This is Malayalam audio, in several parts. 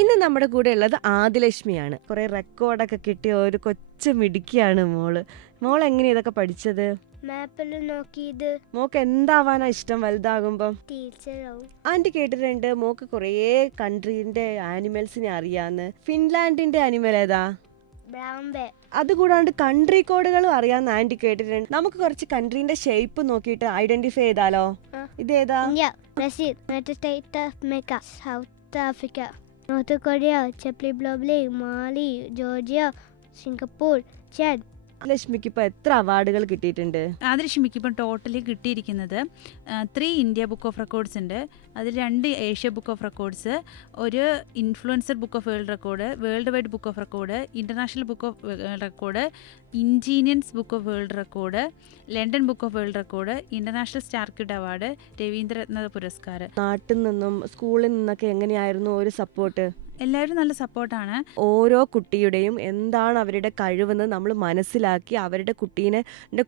ഇന്ന് നമ്മുടെ കൂടെ ഉള്ളത് ആദിലക്ഷ്മിയാണ്. കുറെ റെക്കോർഡൊക്കെ കിട്ടിയ ഒരു കൊച്ചു മിടുക്കിയാണ് മോള്. മോൾ എങ്ങനെയാ ഇതൊക്കെ പഠിച്ചത്? മാപ്പിൽ നോക്കിയത്. മോക്ക് എന്താവാനാ ഇഷ്ടം വലുതാകുമ്പം? ടീച്ചറാവും. ആന്റി കേട്ടിട്ടുണ്ട് മോക്ക് കുറേ കൺട്രീന്റെ ആനിമൽസിനെ അറിയാന്ന്. ഫിൻലാൻഡിന്റെ ആനിമൽ ഏതാ? Brown bear. അതുകൂടാണ്ട് കൺട്രി കോഡുകളും അറിയാന്ന് ആന്റി കേട്ടിട്ടുണ്ട്. നമുക്ക് കുറച്ച് കൺട്രീന്റെ ഷേപ്പ് നോക്കിയിട്ട് ഐഡന്റിഫൈ ചെയ്താലോ? ഇതേതാ? India, Brazil, United States of America, South Africa, North Korea, ചെപ്ലി മാലി, ജോർജിയ, സിംഗപ്പൂർ, ചാഡ്. ലക്ഷ്മിക്ക് ഇപ്പൊ എത്ര അവാർഡുകൾ കിട്ടിയിട്ടുണ്ട്? ആദിലക്ഷ്മിക്ക് ഇപ്പം ടോട്ടലി കിട്ടിയിരിക്കുന്നത് 3 ഇന്ത്യ ബുക്ക് ഓഫ് റെക്കോർഡ്സ് ഉണ്ട്. അതിൽ 2 ഏഷ്യ ബുക്ക് ഓഫ് റെക്കോർഡ്സ്, ഒരു influencer book of world record, world wide book of record, international book of record, ingenious book of world record, London book of world record, international star kid award, Ravindraratna പുരസ്കാരം. നാട്ടിൽ നിന്നും സ്കൂളിൽ നിന്നൊക്കെ എങ്ങനെയായിരുന്നു ഒരു സപ്പോർട്ട്? എല്ലാവരും നല്ല സപ്പോർട്ടാണ്. ഓരോ കുട്ടിയുടെയും എന്താണ് അവരുടെ കഴിവെന്ന് നമ്മൾ മനസ്സിലാക്കി അവരുടെ കുട്ടീനെ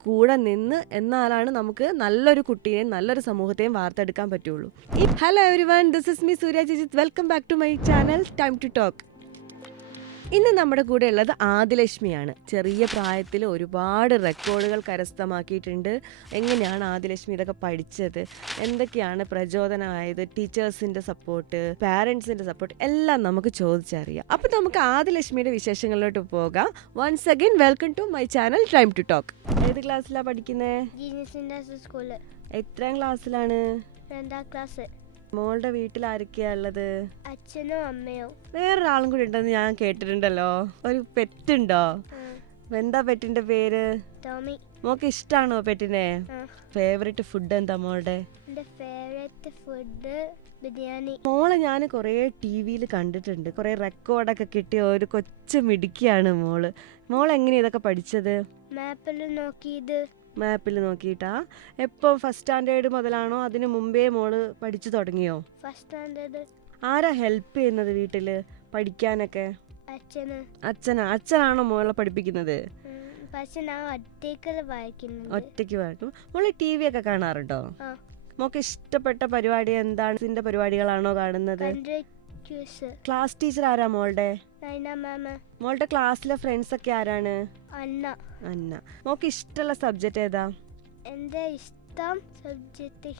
കൂടെ നിന്ന് എന്നാലാണ് നമുക്ക് നല്ലൊരു കുട്ടീനെയും നല്ലൊരു സമൂഹത്തെയും വാർത്തെടുക്കാൻ പറ്റുള്ളൂ. Hello everyone, this is me Surya Jijith. Welcome back to my channel time to talk. ഇന്ന് നമ്മുടെ കൂടെ ഉള്ളത് ആദിലക്ഷ്മിയാണ്. ചെറിയ പ്രായത്തിൽ ഒരുപാട് റെക്കോർഡുകൾ കരസ്ഥമാക്കിയിട്ടുണ്ട്. എങ്ങനെയാണ് ആദിലക്ഷ്മി ഇതൊക്കെ പഠിച്ചത്, എന്തൊക്കെയാണ് പ്രചോദനമായത്, ടീച്ചേഴ്സിന്റെ സപ്പോർട്ട്, പാരൻസിന്റെ സപ്പോർട്ട് എല്ലാം നമുക്ക് ചോദിച്ചറിയാം. അപ്പൊ നമുക്ക് ആദിലക്ഷ്മിയുടെ വിശേഷങ്ങളിലോട്ട് പോകാം. Once again welcome to my channel time to talk. ഏത് ക്ലാസ്സിലാണ് പഠിക്കുന്നത്? സ്കൂള്. എത്രാം ക്ലാസ്സിലാണ്? 2ാം ക്ലാസ്. മോളുടെ വീട്ടിൽ ആരൊക്കെയാ ഉള്ളത്? അച്ഛനും അമ്മയും. വേറൊരാളും കൂടി ഉണ്ടെന്ന് ഞാൻ കേട്ടിട്ടുണ്ടല്ലോ. ഒരു പെറ്റുണ്ടോ? എന്താ പെറ്റിന്റെ പേര്? ടോമി. മോക്ക് ഇഷ്ടാണോ പെറ്റിനെ? ഫേവറേറ്റ് ഫുഡ് എന്താ മോളുടെ? എന്റെ ഫേവറേറ്റ് ഫുഡ് ബിരിയാണി. മോളെ ഞാൻ കുറേ ടിവിയിൽ കണ്ടിട്ടുണ്ട്. കുറേ റെക്കോർഡൊക്കെ കിട്ടിയ ഒരു കൊച്ചു മിടുക്കിയാണ് മോള്. മോൾ എങ്ങനെയാ ഇതൊക്കെ പഠിച്ചത്? മാപ്പിൽ നോക്കിയത്. മാപ്പിൽ നോക്കിയിട്ടാ? എപ്പോൾ ഫസ്റ്റ് സ്റ്റാൻഡേർഡ് മുതലാണോ അതിന് മുമ്പേ മോള് പഠിച്ചു തുടങ്ങിയോ? First standard. ആരാ ഹെൽപ്പ് ചെയ്യുന്നത് വീട്ടില് പഠിക്കാനൊക്കെ? അച്ഛനാണോ മോളെ പഠിപ്പിക്കുന്നത്? പക്ഷെ ഞാൻ ഒറ്റയ്ക്ക് വായിക്കും. മോള് ടി വി ഒക്കെ കാണാറുണ്ടോ? മോക്ക് ഇഷ്ടപ്പെട്ട പരിപാടി എന്താണ്? ഇതിന്റെ പരിപാടികളാണോ കാണുന്നത്? ക്ലാസ് ടീച്ചർ ആരാ മോളുടെ? മോളുടെ ക്ലാസ്സിലെ ഫ്രണ്ട്സ് ഒക്കെ ആരാണ്? അന്ന. മോക്ക് ഇഷ്ടമുള്ള സബ്ജക്ട് ഏതാ? എന്റെ ഇഷ്ടം സബ്ജക്ട്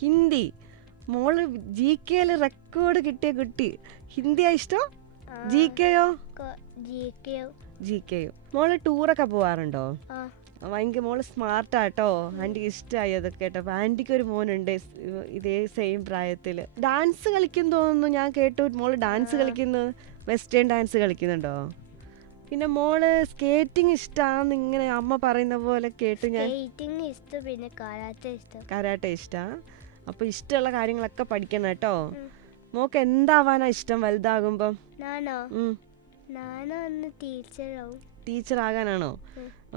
ഹിന്ദി. മോള് GK റെക്കോർഡ് കിട്ടിയ കുട്ടി. ഹിന്ദിയാ ഇഷ്ടം? GKയോ? മോള് ടൂറൊക്കെ പോവാറുണ്ടോ? ഭയങ്കര മോള് സ്മാർട്ടാട്ടോ. ആന്റിക്ക് ഇഷ്ടമായി അതൊക്കെ കേട്ടോ. ആന്റിക്ക് ഒരു മോനുണ്ട് ഇതേ സെയിം പ്രായത്തില്. ഡാൻസ് കളിക്കും തോന്നുന്നു, ഞാൻ കേട്ടു. മോള് ഡാൻസ് കളിക്കുന്നു. വെസ്റ്റേൺ ഡാൻസ് കളിക്കുന്നുണ്ടോ? പിന്നെ മോള് സ്കേറ്റിംഗ് ഇഷ്ടാന്ന് ഇങ്ങനെ അമ്മ പറയുന്ന പോലെ കേട്ടു ഞാൻ. പിന്നെ കരാട്ടെ ഇഷ്ടാ. അപ്പൊ ഇഷ്ടമുള്ള കാര്യങ്ങളൊക്കെ പഠിക്കണം കേട്ടോ. മോക്ക് എന്താവാനാ ഇഷ്ടം വലുതാകുമ്പം? ടീച്ചർ ആകാനാണോ?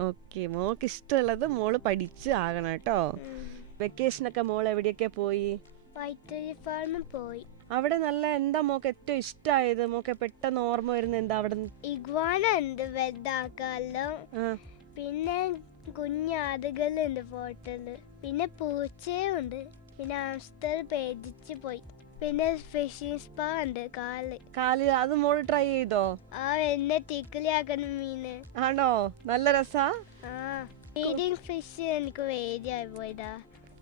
ഓക്കെ. മോൾക്ക് ഇഷ്ടമുള്ളത് മോള് പഠിച്ച് ആകണം കേട്ടോ. വെക്കേഷനൊക്കെ മോൾ എവിടെയൊക്കെ പോയി? പോയി. അവിടെ നല്ല എന്താ മോക്ക് ഏറ്റവും ഇഷ്ടമായത്? മോക്ക് പെട്ടെന്ന് ഓർമ്മ വരുന്ന എന്താ അവിടെ? ഇഗ്വാന ഉണ്ട് വലുതാക്കാലോ. പിന്നെ കുഞ്ഞാടുകളുണ്ട് ഫോട്ടോയില്. പിന്നെ പൂച്ചയുണ്ട്. പിന്നെ ആംസ്റ്റർ പേജിച്ച് പോയി. പിന്നെ ഫിഷിംഗ് സ്പാ ഉണ്ട് കാല്. അത് മോള് ട്രൈ ചെയ്തോ? എന്നെ തിക്കിളിയാക്കണം മീന്. ആണോ? നല്ല രസാ. ഫീഡിങ് ഫിഷ് എനിക്ക് വേദിയായി പോയതാ.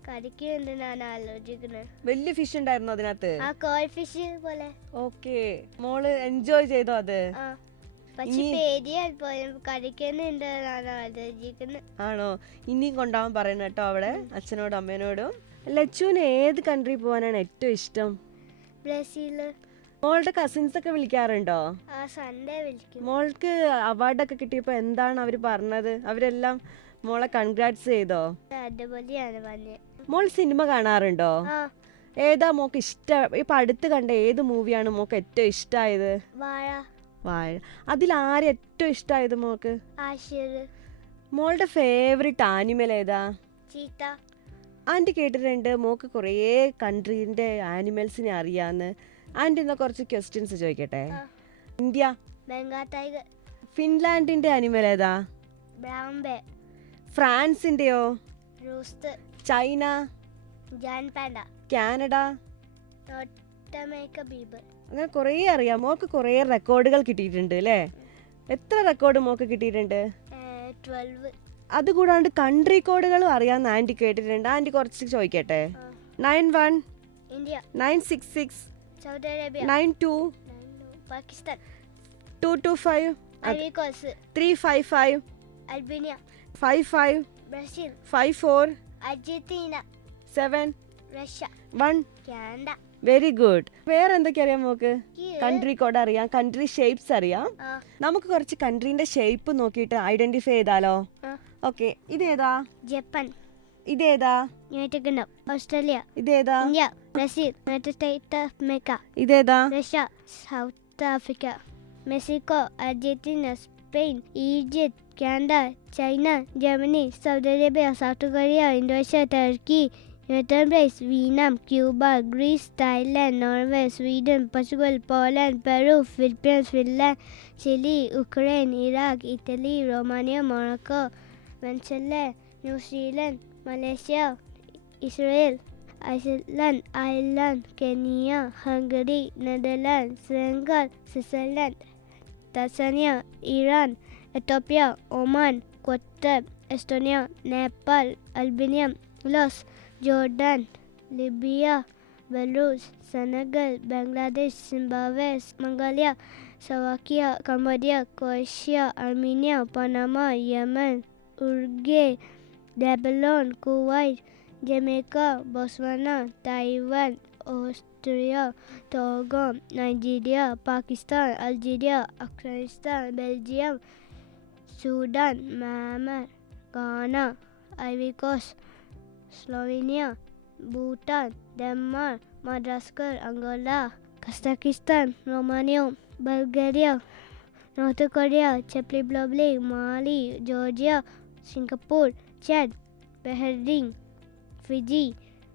കടിക്കുന്നുണ്ട് ഞാൻ ആലോചിക്കുന്നത്. വലിയ ഫിഷ് ഉണ്ടായിരുന്നു അതിനകത്ത്? കോൾ ഫിഷ് പോലെ. ഓക്കെ. മോള് എൻജോയ് ചെയ്തോ അത്? പക്ഷെ പേടിയായി പോയ കടിക്കുന്നുണ്ട് ഞാൻ ആലോചിക്കുന്നത്. ആണോ? ഇനിയും കൊണ്ടുപോകാൻ പറയണം കേട്ടോ അവിടെ അച്ഛനോടും അമ്മേനോടും. ലച്ചുവിന് ഏത് കൺട്രി പോകാനാണ് ഏറ്റവും ഇഷ്ടം? ബ്രസീല്. മോളുടെ കസിൻസ് ഒക്കെ വിളിക്കാറുണ്ടോ? സൺഡേ വിളിക്കും. മോൾക്ക് അവാർഡൊക്കെ കിട്ടിയപ്പോ എന്താണ് അവര് പറഞ്ഞത്? അവരെല്ലാം മോളെ കൺഗ്രാറ്റ്സ് ചെയ്തോ? അടിപൊളിയാണ് പറഞ്ഞത്. മോൾ സിനിമ കാണാറുണ്ടോ? ഏതാ മോക്ക് ഇഷ്ടം? ഇപ്പൊ അടുത്ത് കണ്ട ഏത് മൂവിയാണ് മോക്ക് ഏറ്റവും ഇഷ്ടമായത്? വാഴ. അതിൽ ആര് ഏറ്റവും ഇഷ്ടമായത് മോക്ക്? മോളുടെ ഫേവറേറ്റ് ആനിമൽ ഏതാ? ചീത്ത. ആന്റി കേട്ടിട്ടുണ്ട് മോക്ക് കുറേ കൺട്രീന്റെ ആനിമൽസിനെ അറിയാന്ന്. ആന്റി എന്നാ കുറച്ച് ക്വസ്റ്റ്യൻസ് ചോദിക്കട്ടെ. ഇന്ത്യ. ബംഗാൾ ടൈഗർ. ഫിൻലാൻഡിന്റെ ആനിമൽ ഏതാ? Brown bear. ഫ്രാൻസിന്റെയോ? Rooster. China? Giant panda. Canada? North America beaver. അങ്ങനെ കുറേ അറിയാം. മോക്ക് കുറേ റെക്കോർഡുകൾ കിട്ടിയിട്ടുണ്ട് അല്ലേ? എത്ര റെക്കോർഡ് മോക്ക് കിട്ടിയിട്ടുണ്ട്? 12. അതുകൂടാണ്ട് കൺട്രി കോഡുകളും അറിയാമെന്ന് ആൻറ്റി കേട്ടിട്ടുണ്ട്. ആൻറ്റി കുറച്ച് ചോദിക്കട്ടെ. 91, India, 966, Saudi Arabia, 92, Pakistan, 225, Ivory Coast, 355, Albania, 55, Brazil, 54, Argentina, 7, Russia, 1. Canada. Very good. വേറെ എന്തൊക്കെ അറിയാം മോക്ക്? Here, കൺട്രി കോഡ് അറിയാം, കൺട്രി ഷേപ്സ് അറിയാം. നമുക്ക് കുറച്ച് കൺട്രീൻ്റെ ഷേപ്പ് നോക്കിയിട്ട് ഐഡന്റിഫൈ ചെയ്താലോ? ഓക്കെ, ഇതേതാ? Japan, ഇതേതാ? United Kingdom, Australia, ഇതേതാ? India, Brazil, United States of America, ഇതേതാ? Russia, South Africa, Mexico, Argentina, Spain, Egypt, Canada, China, Germany, Saudi Arabia, South Korea, Indonesia, Turkey, United States, Vietnam, Cuba, Greece, Thailand, Norway, Sweden, Portugal, Poland, Peru, Philippines, Finland, Chile, Ukraine, Iraq, Italy, Romania, Morocco, Venezuela, New Zealand, Malaysia, Israel, Iceland, Ireland, Kenya, Hungary, Netherlands, Senegal, Switzerland, Tanzania, Iran, Ethiopia, Oman, Qatar, Estonia, Nepal, Albania, Laos, Jordan, Libya, Belarus, Senegal, Bangladesh, Zimbabwe, Mongolia, Slovakia, Cambodia, Croatia, Armenia, Panama, Yemen, Uruguay, Lebanon, Kuwait, Jamaica, Botswana, Taiwan, Austria, Togo, Nigeria, Pakistan, Algeria, Afghanistan, Belgium, Sudan, Myanmar, Ghana, Ivory Coast, Slovenia, Bhutan, Denmark, Madagascar, Angola, Kazakhstan, Romania, Bulgaria, North Korea, Czech Republic, Mali, Georgia, Singapore, Chad, Bahrain, Fiji,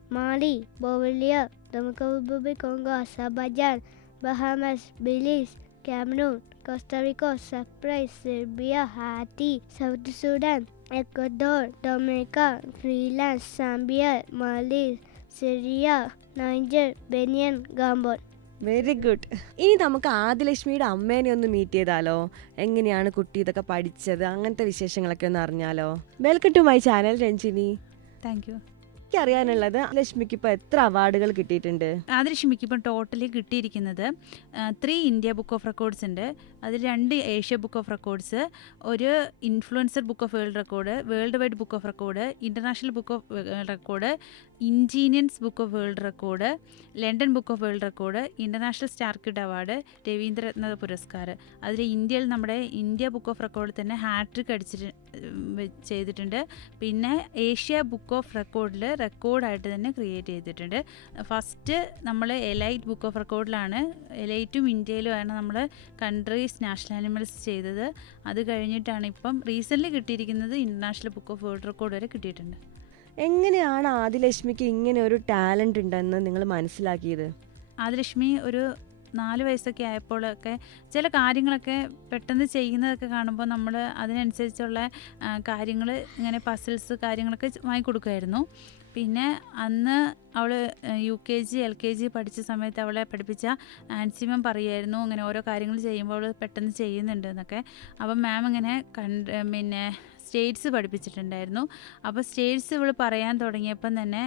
Mali, Bolivia, Democratic Republic Congo, Azerbaijan, Bahamas, Belize, Cameroon, Costa Rica, Cyprus, Serbia, Haiti, South Sudan, Ecuador, Dominica, Freeland, Zambia, Mali, Syria, Niger, Benin, Gabon. Very good. ഇനി നമുക്ക് ആദിലക്ഷ്മിയുടെ അമ്മേനെ ഒന്ന് മീറ്റ് ചെയ്താലോ? എങ്ങനെയാണ് കുട്ടി ഇതൊക്കെ പഠിച്ചത്, അങ്ങനത്തെ വിശേഷങ്ങളൊക്കെ ഒന്ന് അറിഞ്ഞാലോ? Welcome to my channel Ranjini. Thank you. എനിക്ക് അറിയാനുള്ളത് ലക്ഷ്മിക്ക് ഇപ്പോൾ എത്ര അവാർഡുകൾ കിട്ടിയിട്ടുണ്ട്? ആദിലക്ഷ്മിക്ക് ഇപ്പം ടോട്ടലി കിട്ടിയിരിക്കുന്നത് 3 ഇന്ത്യ ബുക്ക് ഓഫ് റെക്കോർഡ്സ് ഉണ്ട്. അതിൽ 2 ഏഷ്യ ബുക്ക് ഓഫ് റെക്കോർഡ്സ്, ഒരു influencer book of world record, world wide book of record, international book of record, ingenious book of world record, London book of world record, international star kid award, Ravindraratna Puraskar. അതിൽ ഇന്ത്യയിൽ നമ്മുടെ ഇന്ത്യ ബുക്ക് ഓഫ് റെക്കോർഡിൽ തന്നെ ഹാട്രിക് ചെയ്തിട്ടുണ്ട്. പിന്നെ ഏഷ്യ ബുക്ക് ഓഫ് റെക്കോർഡിൽ റെക്കോർഡായിട്ട് തന്നെ ക്രിയേറ്റ് ചെയ്തിട്ടുണ്ട്. ഫസ്റ്റ് നമ്മൾ എലൈറ്റ് ബുക്ക് ഓഫ് റെക്കോർഡിലാണ്, എലൈറ്റും ഇന്ത്യയിലുമാണ് നമ്മൾ കൺട്രീസ് നാഷണൽ ആനിമൽസ് ചെയ്തത്. അത് കഴിഞ്ഞിട്ടാണ് ഇപ്പം റീസെൻ്റ്ലി കിട്ടിയിരിക്കുന്നത് international book of world record വരെ കിട്ടിയിട്ടുണ്ട്. എങ്ങനെയാണ് ആദിലക്ഷ്മിക്ക് ഇങ്ങനെ ഒരു ടാലൻ്റ് ഉണ്ടെന്ന് നിങ്ങൾ മനസ്സിലാക്കിയത്? ആദിലക്ഷ്മി ഒരു 4 വയസ്സൊക്കെ ആയപ്പോഴൊക്കെ ചില കാര്യങ്ങളൊക്കെ പെട്ടെന്ന് ചെയ്യുന്നതൊക്കെ കാണുമ്പോൾ നമ്മൾ അതിനനുസരിച്ചുള്ള കാര്യങ്ങൾ ഇങ്ങനെ പസിൽസ് കാര്യങ്ങളൊക്കെ വാങ്ങിക്കൊടുക്കുമായിരുന്നു. പിന്നെ അന്ന് അവൾ UKG LKG പഠിച്ച സമയത്ത് അവളെ പഠിപ്പിച്ച ആൻസിമം പറയുമായിരുന്നു ഇങ്ങനെ ഓരോ കാര്യങ്ങൾ ചെയ്യുമ്പോൾ അവൾ പെട്ടെന്ന് ചെയ്യുന്നുണ്ട് എന്നൊക്കെ. അപ്പം മാം ഇങ്ങനെ പിന്നെ സ്റ്റേറ്റ്സ് പഠിപ്പിച്ചിട്ടുണ്ടായിരുന്നു. അപ്പോൾ സ്റ്റേറ്റ്സ് ഇവൾ പറയാൻ തുടങ്ങിയപ്പം തന്നെ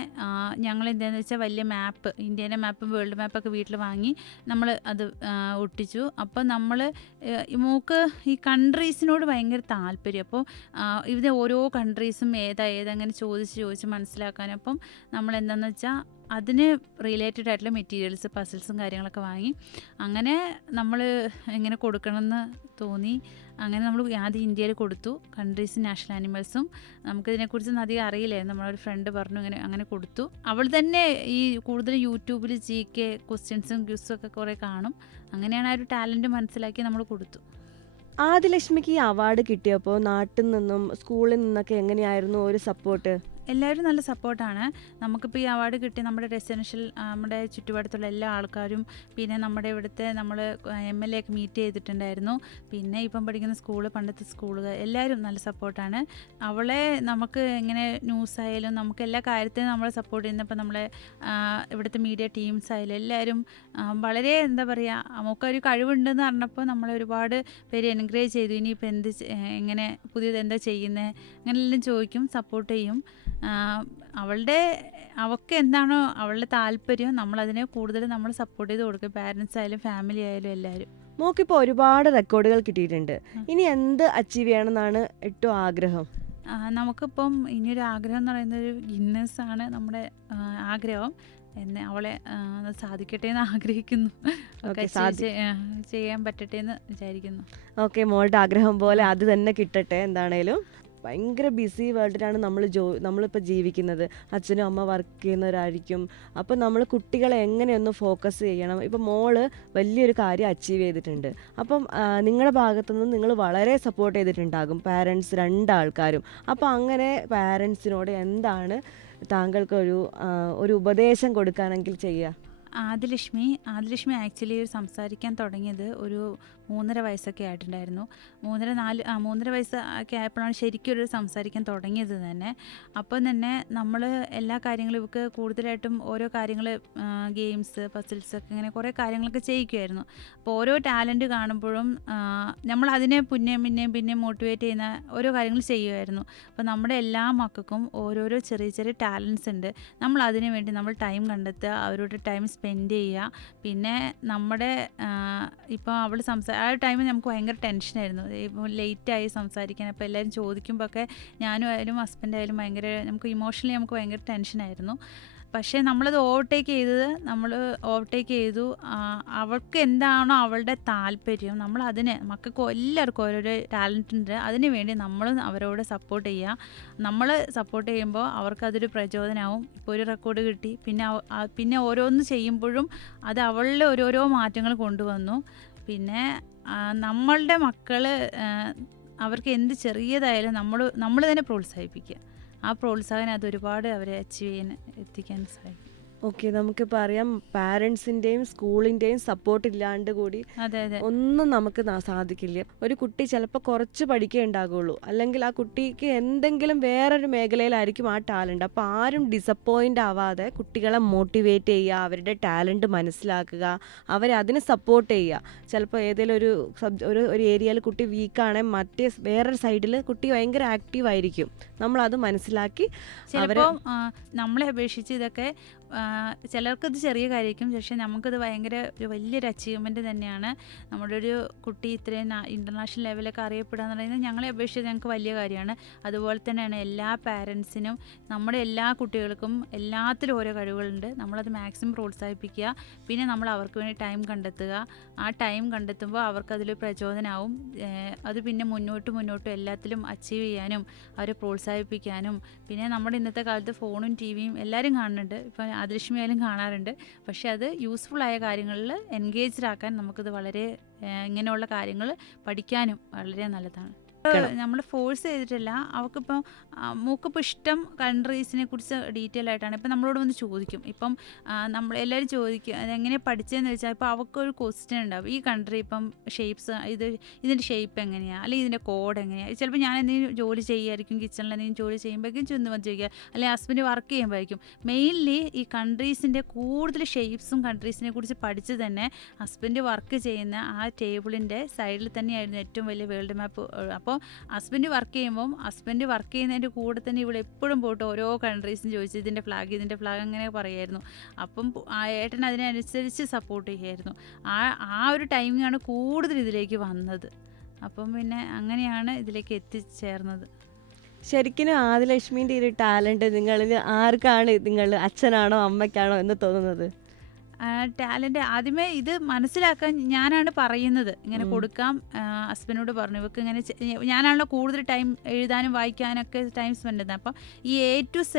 ഞങ്ങൾ എന്താണെന്ന് വെച്ചാൽ വലിയ മാപ്പ്, ഇന്ത്യയുടെ മാപ്പും വേൾഡ് മാപ്പൊക്കെ വീട്ടിൽ വാങ്ങി നമ്മൾ അത് ഒട്ടിച്ചു. അപ്പോൾ നമ്മൾ മോക്ക് ഈ കൺട്രീസിനോട് ഭയങ്കര താല്പര്യം. അപ്പോൾ ഇത് ഓരോ കൺട്രീസും ഏതങ്ങനെ ചോദിച്ച് മനസ്സിലാക്കാനും അപ്പം നമ്മൾ എന്താണെന്ന് വെച്ചാൽ അതിന് റിലേറ്റഡ് ആയിട്ടുള്ള മെറ്റീരിയൽസ് പസിൽസും കാര്യങ്ങളൊക്കെ വാങ്ങി അങ്ങനെ നമ്മൾ എങ്ങനെ കൊടുക്കണമെന്ന് തോന്നി. അങ്ങനെ നമ്മൾ ആദ്യം ഇന്ത്യയിൽ കൊടുത്തു, കൺട്രീസും നാഷണൽ ആനിമൽസും. നമുക്കിതിനെക്കുറിച്ചൊന്നും അധികം അറിയില്ലായിരുന്നു. നമ്മളൊരു ഫ്രണ്ട് പറഞ്ഞു അങ്ങനെ കൊടുത്തു. അവൾ തന്നെ ഈ കൂടുതൽ യൂട്യൂബിൽ GK ക്വസ്റ്റ്യൻസും ക്യൂസും ഒക്കെ കുറേ കാണും. അങ്ങനെയാണ് ആ ഒരു ടാലൻറ്റ് മനസ്സിലാക്കി നമ്മൾ കൊടുത്തു. ആദിലക്ഷ്മിക്ക് ഈ അവാർഡ് കിട്ടിയപ്പോൾ നാട്ടിൽ നിന്നും സ്കൂളിൽ നിന്നൊക്കെ എങ്ങനെയായിരുന്നു ഒരു സപ്പോർട്ട്? എല്ലാവരും നല്ല സപ്പോർട്ടാണ്. നമുക്കിപ്പോൾ ഈ അവാർഡ് കിട്ടി നമ്മുടെ റെസിഡൻഷ്യൽ നമ്മുടെ ചുറ്റുപാടത്തുള്ള എല്ലാ ആൾക്കാരും, പിന്നെ നമ്മുടെ ഇവിടുത്തെ നമ്മൾ MLA ഒക്കെ മീറ്റ് ചെയ്തിട്ടുണ്ടായിരുന്നു. പിന്നെ ഇപ്പം പഠിക്കുന്ന സ്കൂള്, പണ്ടത്തെ സ്കൂളുകൾ എല്ലാവരും നല്ല സപ്പോർട്ടാണ്. അവളെ നമുക്ക് എങ്ങനെ ന്യൂസായാലും നമുക്ക് എല്ലാ കാര്യത്തിനും നമ്മളെ സപ്പോർട്ട് ചെയ്യുന്നപ്പോൾ നമ്മളെ ഇവിടുത്തെ മീഡിയ ടീംസ് ആയാലും എല്ലാവരും വളരെ എന്താ പറയുക, നമുക്കൊരു കഴിവുണ്ടെന്ന് പറഞ്ഞപ്പോൾ നമ്മളെ ഒരുപാട് പേര് എൻകറേജ് ചെയ്തു. ഇനിയിപ്പോൾ എങ്ങനെ പുതിയത് എന്താ ചെയ്യുന്നത് അങ്ങനെയെല്ലാം ചോദിക്കും, സപ്പോർട്ട് ചെയ്യും. അവൾക്ക് എന്താണോ അവളുടെ താല്പര്യം നമ്മളതിനെ കൂടുതൽ നമ്മൾ സപ്പോർട്ട് ചെയ്ത് കൊടുക്കും. പാരൻസ് ആയാലും ഫാമിലി ആയാലും എല്ലാവരും. മോക്കിപ്പോൾ ഒരുപാട് റെക്കോർഡുകൾ കിട്ടിയിട്ടുണ്ട്. ഇനി എന്ത് അച്ചീവ് ചെയ്യണമെന്നാണ് ഏറ്റവും ആഗ്രഹം? നമുക്കിപ്പം ഇനിയൊരു ആഗ്രഹം എന്ന് പറയുന്നത് ഒരു ഗിന്നസ് ആണ് നമ്മുടെ ആഗ്രഹം. അവളെ സാധിക്കട്ടെ എന്ന് ആഗ്രഹിക്കുന്നു. ചെയ്യാൻ പറ്റട്ടെ എന്ന് വിചാരിക്കുന്നു. ഓക്കെ, മോളുടെ ആഗ്രഹം പോലെ അത് തന്നെ കിട്ടട്ടെ. എന്താണേലും ഭയങ്കര ബിസി വേൾഡിലാണ് നമ്മളിപ്പോൾ ജീവിക്കുന്നത്. അച്ഛനും അമ്മ വർക്ക് ചെയ്യുന്നവരായിരിക്കും. അപ്പോൾ നമ്മൾ കുട്ടികളെ എങ്ങനെയൊന്ന് ഫോക്കസ് ചെയ്യണം. ഇപ്പം മോള് വലിയൊരു കാര്യം അച്ചീവ് ചെയ്തിട്ടുണ്ട്. അപ്പം നിങ്ങളുടെ ഭാഗത്തുനിന്ന് നിങ്ങൾ വളരെ സപ്പോർട്ട് ചെയ്തിട്ടുണ്ടാകും, പാരൻസ് രണ്ടാൾക്കാരും. അപ്പോൾ അങ്ങനെ പാരൻസിനോട് എന്താണ് താങ്കൾക്ക് ഒരു ഉപദേശം കൊടുക്കാനെങ്കിൽ ചെയ്യുക? ആദിലക്ഷ്മി ആക്ച്വലി സംസാരിക്കാൻ തുടങ്ങിയത് ഒരു 3.5 വയസ്സൊക്കെ ആയിട്ടുണ്ടായിരുന്നു. 3.5 വയസ്സൊക്കെ ആയപ്പോഴാണ് ശരിക്കും ഒരു സംസാരിക്കാൻ തുടങ്ങിയത് തന്നെ. അപ്പം തന്നെ നമ്മൾ എല്ലാ കാര്യങ്ങളും ഇവർക്ക് കൂടുതലായിട്ടും ഓരോ കാര്യങ്ങൾ, ഗെയിംസ്, പസിൽസ് ഒക്കെ ഇങ്ങനെ കുറേ കാര്യങ്ങളൊക്കെ ചെയ്യിക്കുമായിരുന്നു. അപ്പോൾ ഓരോ ടാലൻറ്റ് കാണുമ്പോഴും നമ്മൾ അതിനെ പിന്നെ മോട്ടിവേറ്റ് ചെയ്യുന്ന ഓരോ കാര്യങ്ങൾ ചെയ്യുമായിരുന്നു. അപ്പോൾ നമ്മുടെ എല്ലാ മക്കൾക്കും ഓരോരോ ചെറിയ ചെറിയ ടാലൻസ് ഉണ്ട്. നമ്മൾ അതിനു വേണ്ടി നമ്മൾ ടൈം കണ്ടെത്തുക, അവരോട് ടൈം സ്പെൻഡ് ചെയ്യുക. പിന്നെ നമ്മുടെ ഇപ്പോൾ അവൾ ആ ഒരു ടൈമിൽ നമുക്ക് ഭയങ്കര ടെൻഷനായിരുന്നു. ഇപ്പോൾ ലേറ്റായി സംസാരിക്കാൻ. അപ്പോൾ എല്ലാവരും ചോദിക്കുമ്പോഴൊക്കെ ഞാനും ആയാലും ഹസ്ബൻഡായാലും നമുക്ക് ഇമോഷണലി നമുക്ക് ഭയങ്കര ടെൻഷനായിരുന്നു. പക്ഷേ നമ്മളത് ഓവർടേക്ക് ചെയ്തു. അവൾക്ക് എന്താണോ അവളുടെ താല്പര്യം, മക്കൾക്ക് എല്ലാവർക്കും ഓരോരോ ടാലൻ്റ് ഉണ്ട്. അതിന് വേണ്ടി നമ്മളും അവരോട് സപ്പോർട്ട് ചെയ്യുക. നമ്മൾ സപ്പോർട്ട് ചെയ്യുമ്പോൾ അവർക്കതൊരു പ്രചോദനമാവും. ഇപ്പോൾ ഒരു റെക്കോർഡ് കിട്ടി, പിന്നെ ഓരോന്ന് ചെയ്യുമ്പോഴും അത് അവളിൽ ഓരോരോ മാറ്റങ്ങൾ കൊണ്ടുവന്നു. പിന്നെ നമ്മളുടെ മക്കൾ അവർക്ക് എന്ത് ചെറിയതായാലും നമ്മൾ തന്നെ പ്രോത്സാഹിപ്പിക്കുക. ആ പ്രോത്സാഹനം അതൊരുപാട് അവരെ എത്തിക്കാൻ സഹായിക്കും. ഓക്കെ, നമുക്കിപ്പോൾ അറിയാം പാരൻസിൻ്റെയും സ്കൂളിൻ്റെയും സപ്പോർട്ട് ഇല്ലാണ്ട് കൂടി ഒന്നും നമുക്ക് സാധിക്കില്ല. ഒരു കുട്ടി ചിലപ്പോൾ കുറച്ച് പഠിക്കേ ഉണ്ടാകുള്ളൂ, അല്ലെങ്കിൽ ആ കുട്ടിക്ക് എന്തെങ്കിലും വേറൊരു മേഖലയിലായിരിക്കും ആ ടാലൻറ്റ്. അപ്പോൾ ആരും ഡിസപ്പോയിൻ്റ് ആവാതെ കുട്ടികളെ മോട്ടിവേറ്റ് ചെയ്യുക, അവരുടെ ടാലൻറ്റ് മനസ്സിലാക്കുക, അവരെ അതിന് സപ്പോർട്ട് ചെയ്യുക. ചിലപ്പോൾ ഏതെങ്കിലും ഒരു ഏരിയയിൽ കുട്ടി വീക്കാണെങ്കിൽ വേറൊരു സൈഡിൽ കുട്ടി ഭയങ്കര ആക്റ്റീവ് ആയിരിക്കും. നമ്മളത് മനസ്സിലാക്കി ചിലപ്പോൾ നമ്മളെ അപേക്ഷിച്ച് ഇതൊക്കെ ചിലർക്കത് ചെറിയ കാര്യമായിരിക്കും, പക്ഷേ നമുക്കത് ഭയങ്കര ഒരു വലിയൊരു അച്ചീവ്മെൻറ്റ് തന്നെയാണ്. നമ്മുടെ ഒരു കുട്ടി ഇത്രയും ഇൻ്റർനാഷണൽ ലെവലൊക്കെ അറിയപ്പെടുക എന്ന് പറയുന്നത് ഞങ്ങളെ അപേക്ഷിച്ച് ഞങ്ങൾക്ക് വലിയ കാര്യമാണ്. അതുപോലെ തന്നെയാണ് എല്ലാ പാരൻസിനും, നമ്മുടെ എല്ലാ കുട്ടികൾക്കും എല്ലാത്തിലും ഓരോ കഴിവുകളുണ്ട്. നമ്മളത് മാക്സിമം പ്രോത്സാഹിപ്പിക്കുക. പിന്നെ നമ്മൾ അവർക്ക് വേണ്ടി ടൈം കണ്ടെത്തുക. ആ ടൈം കണ്ടെത്തുമ്പോൾ അവർക്കതിൽ പ്രചോദനമാവും. അത് പിന്നെ മുന്നോട്ടും എല്ലാത്തിലും അച്ചീവ് ചെയ്യാനും അവരെ പ്രോത്സാഹിപ്പിക്കാനും. പിന്നെ നമ്മുടെ ഇന്നത്തെ കാലത്ത് ഫോണും TV-യും എല്ലാവരും കാണുന്നുണ്ട്. ഇപ്പം ആദിലക്ഷ്മി ആയാലും കാണാറുണ്ട്. പക്ഷെ അത് യൂസ്ഫുള്ളായ കാര്യങ്ങളിൽ എൻഗേജ്ഡ് ആക്കാൻ നമുക്കത് വളരെ ഇങ്ങനെയുള്ള കാര്യങ്ങൾ പഠിക്കാനും വളരെ നല്ലതാണ്. നമ്മൾ ഫോഴ്സ് ചെയ്തിട്ടില്ല. അവൾക്കിപ്പം മൂക്കിപ്പോൾ ഇഷ്ടം കൺട്രീസിനെ കുറിച്ച് ഡീറ്റെയിൽ ആയിട്ടാണ്. ഇപ്പം നമ്മളോട് വന്ന് ചോദിക്കും. ഇപ്പം എല്ലാവരും ചോദിക്കും അതെങ്ങനെ പഠിച്ചതെന്ന് വെച്ചാൽ, ഇപ്പോൾ അവൾക്കൊരു ക്വസ്റ്റ്യൻ ഉണ്ടാവും. ഈ കൺട്രി ഇപ്പം ഷേപ്സ് ഇതിൻ്റെ ഷേപ്പ് എങ്ങനെയാണ്, അല്ലെങ്കിൽ ഇതിൻ്റെ കോഡ് എങ്ങനെയാണ്. ചിലപ്പോൾ ഞാൻ എന്തെങ്കിലും ജോലി ചെയ്യുമായിരിക്കും, കിച്ചണിൽ എന്തെങ്കിലും ജോലി ചെയ്യുമ്പോഴേക്കും വന്ന് ചോദിക്കുക, അല്ലെങ്കിൽ ഹസ്ബൻഡ് വർക്ക് ചെയ്യുമ്പോഴേക്കും. മെയിൻലി ഈ കൺട്രീസിൻ്റെ കൂടുതൽ ഷേപ്സും കൺട്രീസിനെ കുറിച്ച് പഠിച്ച് തന്നെ ഹസ്ബൻഡ് വർക്ക് ചെയ്യുന്ന ആ ടേബിളിൻ്റെ സൈഡിൽ തന്നെയായിരുന്നു ഏറ്റവും വലിയ വേൾഡ് മാപ്പ്. അപ്പോൾ ഹസ്ബൻഡ് വർക്ക് ചെയ്യുന്നതിൻ്റെ കൂടെ തന്നെ ഇവിടെ എപ്പോഴും പോയിട്ട് ഓരോ കൺട്രീസും ചോദിച്ചു ഇതിൻ്റെ ഫ്ലാഗ് അങ്ങനെ പറയായിരുന്നു. അപ്പം ഏട്ടൻ അതിനനുസരിച്ച് സപ്പോർട്ട് ചെയ്യായിരുന്നു. ആ ഒരു ടൈമിങ്ങാണ് കൂടുതൽ ഇതിലേക്ക് വന്നത്. അപ്പം പിന്നെ അങ്ങനെയാണ് ഇതിലേക്ക് എത്തിച്ചേർന്നത്. ശരിക്കും ആദിലക്ഷ്മീൻ്റെ ഒരു ടാലൻറ്റ് നിങ്ങളിൽ ആർക്കാണ്, നിങ്ങൾ അച്ഛനാണോ അമ്മയ്ക്കാണോ എന്ന് തോന്നുന്നത്? ടാലൻ്റ് ആദ്യമേ ഇത് മനസ്സിലാക്കാൻ ഞാനാണ് പറയുന്നത്, ഇങ്ങനെ കൊടുക്കാം. ഹസ്ബൻഡിനോട് പറഞ്ഞു ഇവർക്ക് ഇങ്ങനെ ഞാനാണല്ലോ കൂടുതൽ ടൈം എഴുതാനും വായിക്കാനൊക്കെ ടൈം സ്പെൻഡ് ചെയ്യുന്നത്. അപ്പം ഈ A to Z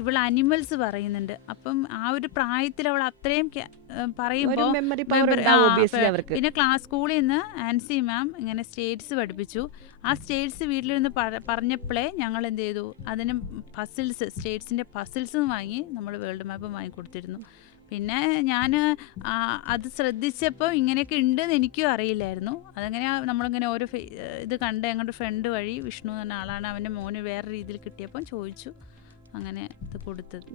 ഇവൾ അനിമൽസ് പറയുന്നുണ്ട്. അപ്പം ആ ഒരു പ്രായത്തിൽ അവൾ അത്രയും പറയുമ്പോൾ പിന്നെ സ്കൂളിൽ നിന്ന് ആൻസി മാം ഇങ്ങനെ സ്റ്റേറ്റ്സ് പഠിപ്പിച്ചു. ആ സ്റ്റേറ്റ്സ് വീട്ടിലിരുന്ന് പറഞ്ഞപ്പോഴേ ഞങ്ങൾ എന്ത് ചെയ്തു, അതിന് പസിൽസ്, സ്റ്റേറ്റ്സിൻ്റെ പസിൽസും വാങ്ങി നമ്മൾ വേൾഡ് മാപ്പും വാങ്ങിക്കൊടുത്തിരുന്നു. പിന്നെ ഞാൻ അത് ശ്രദ്ധിച്ചപ്പോൾ ഇങ്ങനെയൊക്കെ ഉണ്ടെന്ന് എനിക്കും അറിയില്ലായിരുന്നു. അതങ്ങനെ നമ്മളിങ്ങനെ ഓരോ ഇത് കണ്ട് ഞങ്ങളുടെ ഫ്രണ്ട് വഴി, വിഷ്ണു എന്ന് പറഞ്ഞ ആളാണ്, അവൻ്റെ മോന് വേറെ രീതിയിൽ കിട്ടിയപ്പം ചോദിച്ചു, അങ്ങനെ ഇത് കൊടുത്തത്.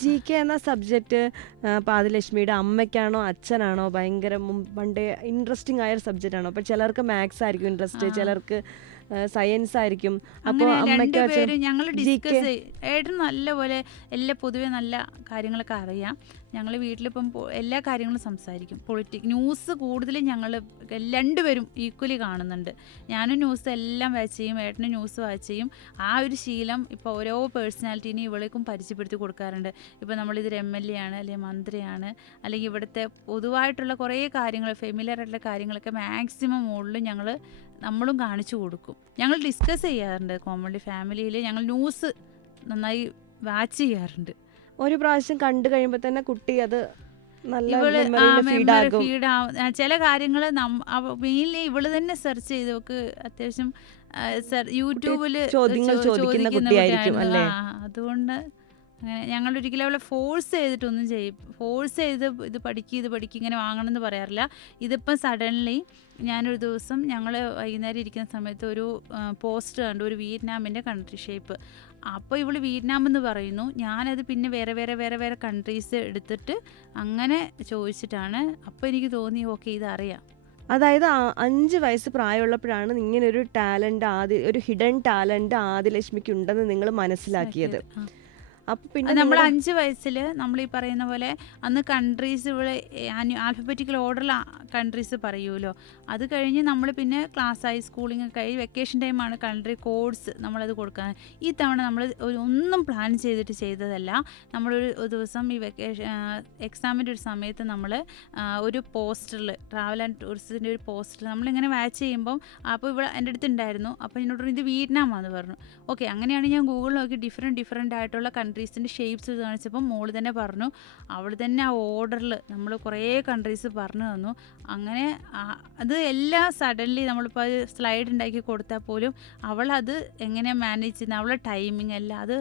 GK എന്ന സബ്ജക്റ്റ് പാദലക്ഷ്മിയുടെ അമ്മയ്ക്കാണോ അച്ഛനാണോ ഭയങ്കര പണ്ടേ ഇൻട്രസ്റ്റിംഗ് ആയൊരു സബ്ജക്റ്റ് ആണോ? അപ്പോൾ ചിലർക്ക് മാത്സ് ആയിരിക്കും ഇൻട്രസ്റ്റ്, ചിലർക്ക് സയൻസ് ആയിരിക്കും. അപ്പോൾ രണ്ടുപേരും ഞങ്ങൾ ഡിസ്കസ് ഏട്ടൻ നല്ലപോലെ പൊതുവെ നല്ല കാര്യങ്ങളൊക്കെ അറിയാം. ഞങ്ങൾ വീട്ടിലിപ്പം എല്ലാ കാര്യങ്ങളും സംസാരിക്കും. ന്യൂസ് കൂടുതലും ഞങ്ങൾ രണ്ടുപേരും ഈക്വലി കാണുന്നുണ്ട്. ഞാനും ന്യൂസ് എല്ലാം വാച്ച് ചെയ്യും, ഏട്ടനും ന്യൂസ് വാച്ച് ചെയ്യും. ആ ഒരു ശീലം ഇപ്പോൾ ഓരോ പേഴ്സണാലിറ്റീനെ ഇവളേക്കും പരിചയപ്പെടുത്തി കൊടുക്കാറുണ്ട്. ഇപ്പോൾ നമ്മളിതൊരു MLA ആണ്, അല്ലെങ്കിൽ മന്ത്രിയാണ്, അല്ലെങ്കിൽ ഇവിടുത്തെ പൊതുവായിട്ടുള്ള കുറേ കാര്യങ്ങൾ, ഫെമിലിയർ ആയിട്ടുള്ള കാര്യങ്ങളൊക്കെ മാക്സിമം മുകളിൽ നമ്മളും കാണിച്ചു കൊടുക്കും. ഞങ്ങൾ ഡിസ്കസ് ചെയ്യാറുണ്ട് കോമൺലി ഫാമിലിയിൽ. ഞങ്ങൾ ന്യൂസ് നന്നായി വാച്ച് ചെയ്യാറുണ്ട്. ഒരു പ്രാവശ്യം കണ്ടു കഴിയുമ്പോൾ തന്നെ കുട്ടി അത് ചില കാര്യങ്ങൾ മെയിൻലി ഇവള് തന്നെ സെർച്ച് ചെയ്ത് നോക്ക്. അത്യാവശ്യം യൂട്യൂബിൽ ചോദിക്കുന്ന കുട്ടിയായിരിക്കും. അതുകൊണ്ട് അങ്ങനെ ഞങ്ങളൊരിക്കലും അവളെ ഫോഴ്സ് ചെയ്തിട്ടൊന്നും ഫോഴ്സ് ചെയ്ത് ഇത് പഠിക്കുക ഇങ്ങനെ വാങ്ങണം എന്ന് പറയാറില്ല. ഇതിപ്പം സഡൻലി ഞാനൊരു ദിവസം ഞങ്ങൾ വൈകുന്നേരം ഇരിക്കുന്ന സമയത്ത് ഒരു പോസ്റ്റ് കണ്ടു, ഒരു വിയറ്റ്നാമിൻ്റെ കൺട്രി ഷേപ്പ്. അപ്പോൾ ഇവള് വിയറ്റ്നാം എന്ന് പറയുന്നു. ഞാനത് പിന്നെ വേറെ കൺട്രീസ് എടുത്തിട്ട് അങ്ങനെ ചോദിച്ചിട്ടാണ്. അപ്പോൾ എനിക്ക് തോന്നി ഓക്കെ ഇതറിയാം. അതായത് 5 വയസ്സ് പ്രായമുള്ളപ്പോഴാണ് ഇങ്ങനൊരു ടാലൻറ്റ്, ഒരു ഹിഡൻ ടാലൻറ്റ് ആദിലക്ഷ്മിക്ക് ഉണ്ടെന്ന് നിങ്ങൾ മനസ്സിലാക്കിയത്. അപ്പോൾ പിന്നെ നമ്മൾ 5 വയസ്സിൽ നമ്മൾ ഈ പറയുന്ന പോലെ അന്ന് കൺട്രീസ് ഇവിടെ ആൽഫബറ്റിക്കൽ ഓർഡറിൽ കൺട്രീസ് പറയുമല്ലോ. അത് കഴിഞ്ഞ് നമ്മൾ പിന്നെ ക്ലാസ്സായി സ്കൂളിങ് കഴിഞ്ഞ് വെക്കേഷൻ ടൈമാണ് കൺട്രി കോഡ്സ് നമ്മളത് കൊടുക്കാൻ. ഈ തവണ നമ്മൾ ഒന്നും പ്ലാൻ ചെയ്തതല്ല. നമ്മളൊരു ദിവസം ഈ എക്സാമിൻ്റെ ഒരു സമയത്ത് നമ്മൾ ഒരു പോസ്റ്ററിൽ, ട്രാവൽ ആൻഡ് ടൂറിസത്തിൻ്റെ ഒരു പോസ്റ്റർ നമ്മളിങ്ങനെ വാച്ച് ചെയ്യുമ്പം, അപ്പോൾ ഇവിടെ എൻ്റെ അടുത്ത് ഉണ്ടായിരുന്നു. അപ്പോൾ എന്നോട് ഇത് വിയറ്റ്നാമാണെന്ന് പറഞ്ഞു. ഓക്കെ, അങ്ങനെയാണ് ഞാൻ ഗൂഗിളിൽ നോക്കി ഡിഫറെൻ്റ് ആയിട്ടുള്ള കൺട്രീസിൻ്റെ ഷേപ്സ് കാണിച്ചപ്പോൾ മോള് തന്നെ പറഞ്ഞു. അവൾ തന്നെ ആ ഓർഡറിൽ നമ്മൾ കുറേ കൺട്രീസ് പറഞ്ഞു തന്നു. അങ്ങനെ അത് എല്ലാം സഡൻലി നമ്മളിപ്പോൾ അത് സ്ലൈഡ് ഉണ്ടാക്കി കൊടുത്താൽ പോലും അവളത് എങ്ങനെ മാനേജ് ചെയ്യുന്നത്, അവളുടെ ടൈമിങ് എല്ലാം അത്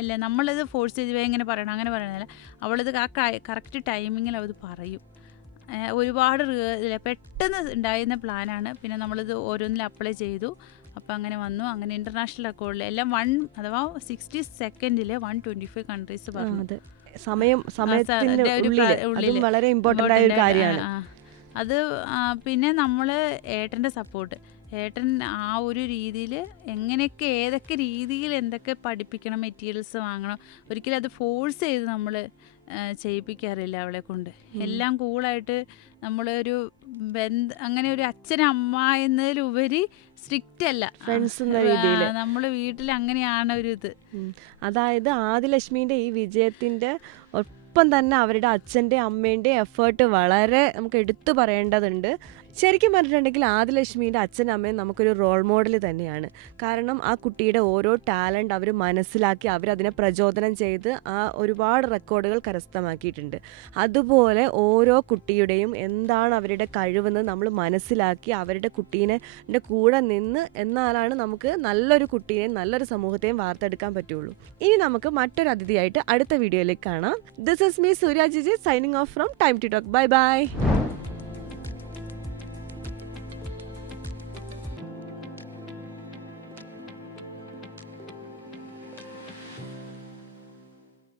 അല്ലേ നമ്മളത് ഫോഴ്സ് ചെയ്ത് എങ്ങനെ പറയണം അങ്ങനെ പറയണമല്ല. അവളത് ആ കറക്റ്റ് ടൈമിങ്ങിൽ അത് പറയും. ഒരുപാട് പെട്ടെന്ന് ഉണ്ടായിരുന്ന പ്ലാനാണ്. പിന്നെ നമ്മളിത് ഓരോന്നിൽ അപ്ലൈ ചെയ്തു. അപ്പോൾ അങ്ങനെ വന്നു. അങ്ങനെ ഇൻ്റർനാഷണൽ റെക്കോർഡിൽ എല്ലാം 60 സെക്കൻഡിൽ 125 കൺട്രീസ് പറഞ്ഞു. വളരെ ഇമ്പോർട്ടൻ്റ് ആയ ഒരു കാര്യമാണ് അത്. പിന്നെ നമ്മൾ ഏട്ടൻ്റെ സപ്പോർട്ട്, ഏട്ടൻ ആ ഒരു രീതിയിൽ എങ്ങനെയൊക്കെ ഏതൊക്കെ രീതിയിൽ എന്തൊക്കെ പഠിപ്പിക്കണം, മെറ്റീരിയൽസ് വാങ്ങണം, ഒരിക്കലും അത് ഫോഴ്സ് ചെയ്ത് നമ്മൾ ചെയ്യിപ്പിക്കാറില്ല അവളെ കൊണ്ട്. എല്ലാം കൂളായിട്ട് നമ്മളൊരു അങ്ങനെ ഒരു അച്ഛനമ്മ എന്നതിലുപരി സ്ട്രിക്റ്റ് അല്ല, ഫ്രണ്ട്സ് എന്ന രീതിയിൽ നമ്മൾ വീട്ടിൽ അങ്ങനെയാണ് ഒരു ഇത്. അതായത് ആദിലക്ഷ്മിൻ്റെ ഈ വിജയത്തിൻ്റെ ഒപ്പം തന്നെ അവരുടെ അച്ഛൻ്റെ അമ്മേൻ്റെ എഫേർട്ട് വളരെ നമുക്ക് എടുത്തു പറയേണ്ടതുണ്ട്. ശരിക്കും പറഞ്ഞിട്ടുണ്ടെങ്കിൽ ആദിലക്ഷ്മിയുടെ അച്ഛനും അമ്മയും നമുക്കൊരു റോൾ മോഡൽ തന്നെയാണ്. കാരണം ആ കുട്ടിയുടെ ഓരോ ടാലൻറ്റ് അവർ മനസ്സിലാക്കി അവരതിനെ പ്രചോദനം ചെയ്ത് ഒരുപാട് റെക്കോർഡുകൾ കരസ്ഥമാക്കിയിട്ടുണ്ട്. അതുപോലെ ഓരോ കുട്ടിയുടെയും എന്താണ് അവരുടെ കഴിവെന്ന് നമ്മൾ മനസ്സിലാക്കി അവരുടെ കുട്ടീനെ കൂടെ നിന്ന് എന്നാലാണ് നമുക്ക് നല്ലൊരു കുട്ടീനെയും നല്ലൊരു സമൂഹത്തെയും വാർത്തെടുക്കാൻ പറ്റുള്ളൂ. ഇനി നമുക്ക് മറ്റൊരു അതിഥിയായിട്ട് അടുത്ത വീഡിയോയിലേക്ക് കാണാം. This is me Surya Jiji signing off from time to talk. Bye by.